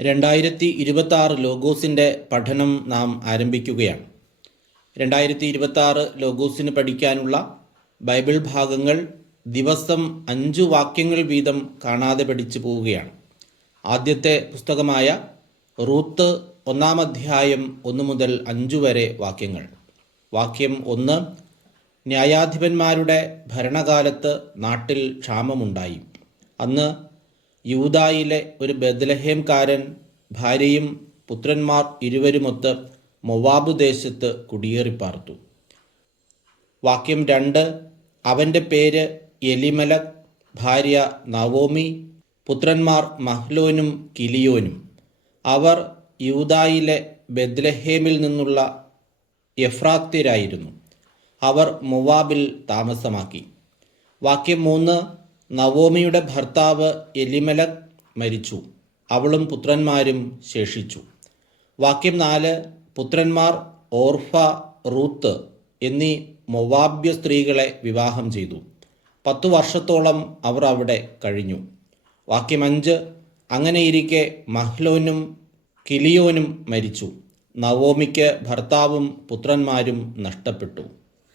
രണ്ടായിരത്തി ഇരുപത്തി ആറ് ലോഗോസിന്റെ പഠനം നാം ആരംഭിക്കുകയാണ്. രണ്ടായിരത്തി ഇരുപത്തി ആറ് ലോഗോസിന് പഠിക്കാനുള്ള ബൈബിൾ ഭാഗങ്ങൾ ദിവസം അഞ്ചു വാക്യങ്ങൾ വീതം കാണാതെ പഠിച്ചു പോവുകയാണ്. ആദ്യത്തെ പുസ്തകമായ റൂത്ത് ഒന്നാം അധ്യായം ഒന്ന് മുതൽ അഞ്ചു വരെ വാക്യങ്ങൾ. വാക്യം ഒന്ന് ന്യായാധിപന്മാരുടെ ഭരണകാലത്ത് നാട്ടിൽ ക്ഷാമമുണ്ടായി. അന്ന് യൂദായിലെ ഒരു ബദലഹേംകാരൻ ഭാര്യയും പുത്രന്മാർ ഇരുവരുമൊത്ത് മൊവാബ് ദേശത്ത് കുടിയേറിപ്പാർത്തു വാക്യം രണ്ട്. അവന്റെ പേര് എലിമലക് ഭാര്യ നവോമി പുത്രന്മാർ മഹ്ലോനും കിലിയോനും. അവർ യൂതായിലെ ബദ്ലഹേമിൽ നിന്നുള്ള എഫ്രാത്യരായിരുന്നു അവർ മൊവാബിൽ താമസമാക്കി. വാക്യം മൂന്ന്. നവോമിയുടെ ഭർത്താവ് എലിമലക് മരിച്ചു. അവളും പുത്രന്മാരും ശേഷിച്ചു. വാക്യം നാല് പുത്രന്മാർ ഓർഫ റൂത്ത് എന്നീ മൊവാബ്യ സ്ത്രീകളെ വിവാഹം ചെയ്തു. പത്തു വർഷത്തോളം അവർ അവിടെ കഴിഞ്ഞു. വാക്യം അഞ്ച് അങ്ങനെയിരിക്കെ മഹ്ലോനും കിലിയോനും മരിച്ചു. നവോമിക്ക് ഭർത്താവും പുത്രന്മാരും നഷ്ടപ്പെട്ടു.